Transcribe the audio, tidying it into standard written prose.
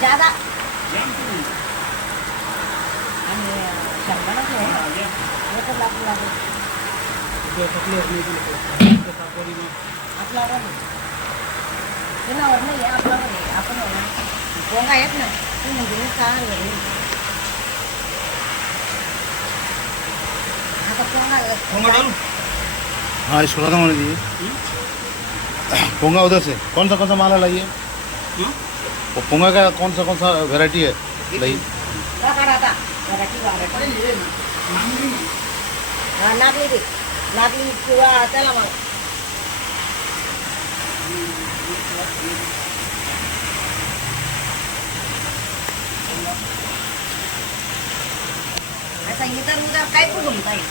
ज्यादा आणि शंभरच आहे एकच आपला आपल्यावर नाही आपल्यावर आपण पोंगा येत ना तू म्हणजे चांगलं आता पोंगा हाँ इसको खत्म होने दीजिए। पोंगा उधर से कौन सा माला लाइए? वो पोंगा का कौन सा वैरायटी है लाइए? नागली किंवा त्याला मग सांगितलं उद्या काय पण घुमता येईल.